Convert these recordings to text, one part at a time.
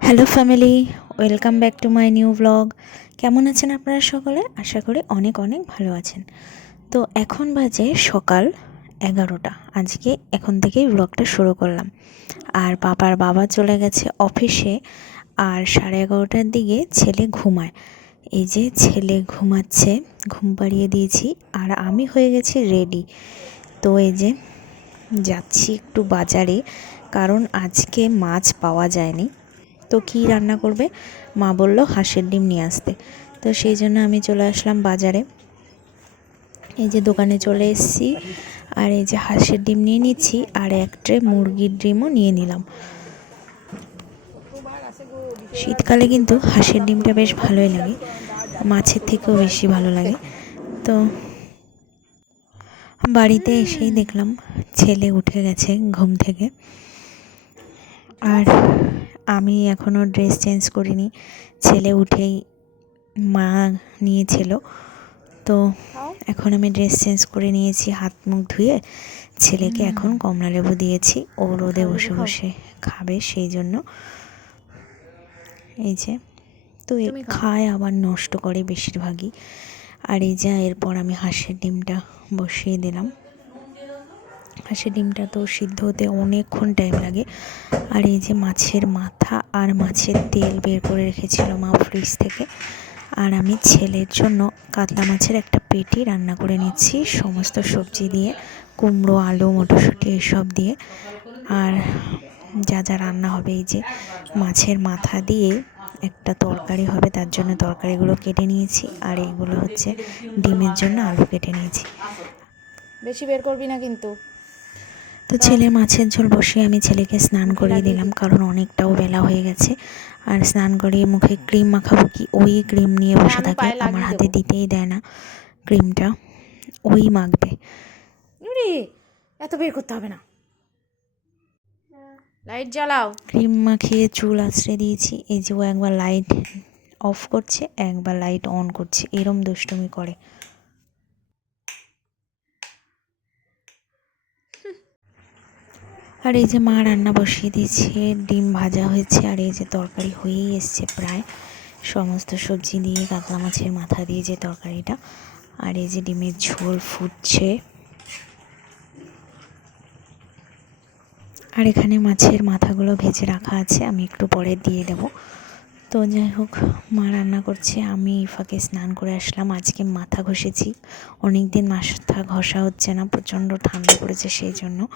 Hello family, welcome back to my new blog. কেমন আছেন আপনারা সকলে? আশা করি অনেক অনেক ভালো আছেন। তো এখন বাজে সকাল এগারোটা। আজকে এখন থেকেই ব্লগটা শুরু করলাম। আর বাবার বাবা চলে গেছে অফিসে আর সাড়ে এগারোটার দিকে ছেলে ঘুমায়। এই যে ছেলে ঘুমাচ্ছে, ঘুম পাড়িয়ে দিয়েছি আর আমি হয়ে গেছি রেডি তো এই যে যাচ্ছি একটু বাজারে, কারণ আজকে মাছ পাওয়া যায়নি। তো কী রান্না করবে? মা বলল, হাঁসের ডিম নিয়ে আসতে। তো সেই জন্য আমি চলে আসলাম বাজারে। এই যে দোকানে চলে এসেছি, আর এই যে হাঁসের ডিম নিয়ে নিচ্ছি, আর এক ট্রে মুরগির ডিমও নিয়ে নিলাম। শীতকালে কিন্তু হাঁসের ডিমটা বেশ ভালোই লাগে, মাছের থেকেও বেশি ভালো লাগে। তো বাড়িতে এসেই দেখলাম, ছেলে উঠে গেছে ঘুম থেকে। আর আমি এখনও ড্রেস চেঞ্জ করিনি। ছেলে উঠেই মা নিয়েছিল। তো এখন আমি ড্রেস চেঞ্জ করে নিয়েছি হাত মুখ ধুয়ে। ছেলেকে এখন কমলা লেবু দিয়েছি। ও রোদে বসে বসে খাবে সেই জন্য। এই যে তো খায় আবার নষ্ট করে বেশিরভাগই। আর এই যে এরপর আমি হাঁসের ডিমটা বসিয়ে দিলাম। হাঁসের ডিমটা তো সিদ্ধ হতে অনেকক্ষণ টাইম লাগে। আর এই যে মাছের মাথা আর মাছের তেল বের করে রেখেছিল মা ফ্রিজ থেকে। আর আমি ছেলের জন্য কাতলা মাছের একটা পেটি রান্না করে নিচ্ছি, সমস্ত সবজি দিয়ে, কুমড়ো, আলু, মটরশুঁটি এসব দিয়ে। আর যা যা রান্না হবে এই যে মাছের মাথা দিয়ে একটা তরকারি হবে, তার জন্য তরকারিগুলো কেটে নিয়েছি। আর এইগুলো হচ্ছে ডিমের জন্য আলু কেটে নিয়েছি। বেশি বের করবি না কিন্তু। তো ছেলে মাছের ঝোল বসিয়ে আমি ছেলেকে স্নান করিয়ে দিলাম কারণ অনেকটাও বেলা হয়ে গেছে। আর স্নান করিয়ে মুখে ক্রিম মাখাবো কি? ওই ক্রিম নিয়ে বসে থাকে আমার হাতে দিতেই দেয় না ক্রিমটা। ওই মাখবে। এত বের করতে হবে না। লাইট জ্বালাও। ক্রিম মাখিয়ে চুল আছড়ে দিয়েছি। এই যে ও একবার লাইট অফ করছে একবার লাইট অন করছে। এরম দুষ্টুমি করে। আর এই যে মা রান্না বসিয়ে দিয়েছে, ডিম ভাজা হয়েছে আর এই যে তরকারি হয়েই এসছে প্রায়। সমস্ত সবজি দিয়ে, কাতলা মাছের মাথা দিয়ে যে তরকারিটা। আর এই যে ডিমের ঝোল ফুটছে। আর এখানে মাছের মাথাগুলো ভেজে রাখা আছে, আমি একটু পরে দিয়ে দেব। তো যাই হোক, মা রান্না করছে, আমি এই ফাঁকে স্নান করে আসলাম, আজকে মাথা ঘষেছি। অনেক দিন মাথা ঘষা হচ্ছে না, প্রচণ্ড ঠান্ডা পড়েছে সেই জন্য।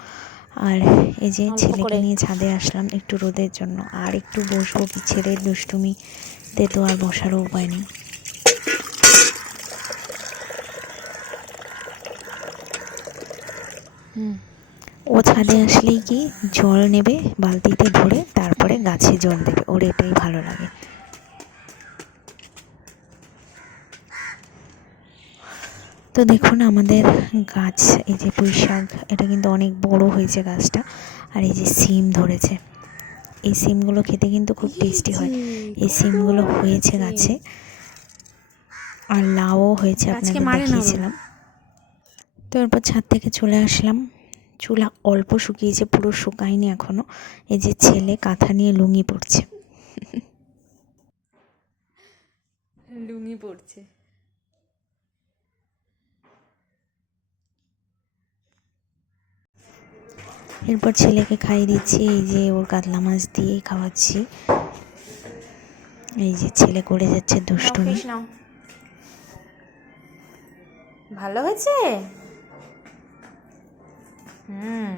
আর এই যে ছেলেকে নিয়ে ছাদে আসলাম একটু রোদের জন্য। আর একটু বসবো কি ছেলের দুষ্টুমিতে তো আর বসারও উপায় নেই। হুম। ও ছাদে আসলেই কি জল নেবে বালতিতে ভরে তারপরে গাছে জল দেবে ওর এটাই ভালো লাগে। তো দেখুন আমাদের গাছ এই যে পুঁই শাক এটা কিন্তু অনেক বড় হয়েছে গাছটা। আর এই যে সিম ধরেছে। এই সিমগুলো খেতে কিন্তু খুব টেস্টি হয়। এই সিমগুলো হয়েছে গাছে। আর লাউও হয়েছে না দেখিয়েছিলাম। তো এরপর ছাদ থেকে চলে আসলাম। চুলা অল্প শুকিয়েছে পুরো শুকায়নি এখনও। এই যে ছেলে কাঁথা নিয়ে লুঙ্গি পড়ছে লুঙ্গি পড়ছে এরপর ছেলেকে খাইয়ে দিচ্ছি, এই যে ওর কাতলা মাছ দিয়ে খাওয়াচ্ছি। এই যে ছেলে করে যাচ্ছে দুষ্টুমি। ভালো হয়েছে? হুম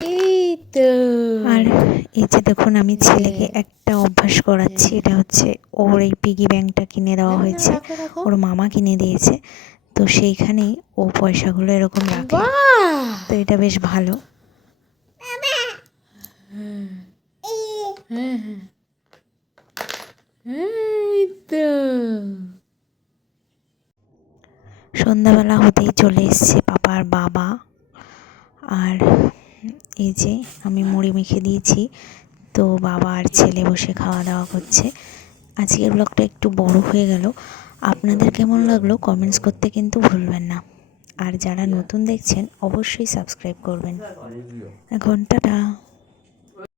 এই তো আর এই যে দেখুন আমি ছেলেকে একটা অভ্যাস করাচ্ছি এটা হচ্ছে ওর এই পিগি ব্যাংকটা কিনে দেওয়া হয়েছে। ওর মামা কিনে দিয়েছে। তো সেইখানেই ও পয়সাগুলো এরকম রাখে। তো এটা বেশ ভালো। হ্যাঁ হ্যাঁ। এই তো। সন্ধ্যাবেলা হতেই চলে এসছে পাপার বাবা। আর এই যে আমি মুড়ি মেখে দিয়েছি। তো বাবা আর ছেলে বসে খাওয়া দাওয়া করছে। আজকের ব্লগটা একটু বড় হয়ে গেল। আপনাদের কেমন লাগল কমেন্টস করতে কিন্তু ভুলবেন না। আর যারা নতুন দেখছেন, অবশ্যই সাবস্ক্রাইব করবেন। এখন টাটা।